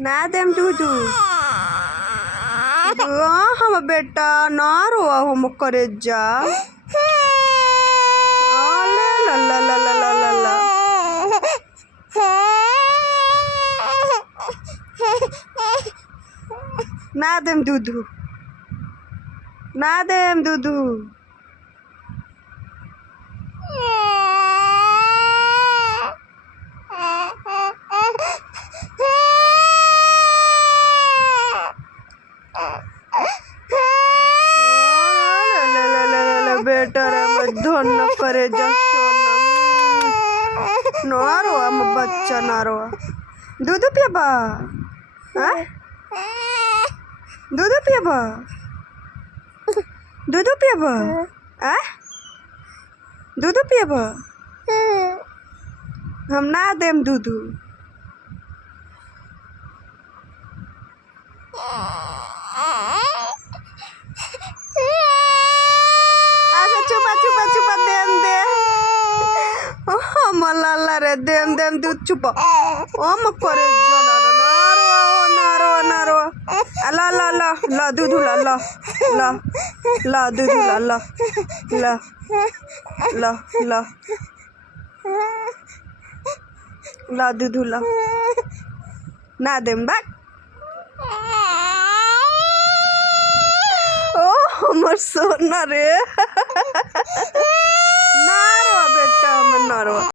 ना देम दूधू हम बेटा ना रो हम करे जा ले ला ला ला ला ला ला ला ना देम दूधू ना देम दूधू बेटा रे धन करे ना रो हम बच्चा ना रो दूध पियबा दूध पियबा दूध पियबा दूध पियबा हम ना देम दूध चुपा चुपा चुपा देम दे मल्ला रे देम देम दूध चुपा ओम करे नारो नारो ला ला ला ला दूध ला ला ला ला दूध ला ला ला ला ला ला दूध ला ना देम बा हमर सोना रे नारो बेटा हमर नारो।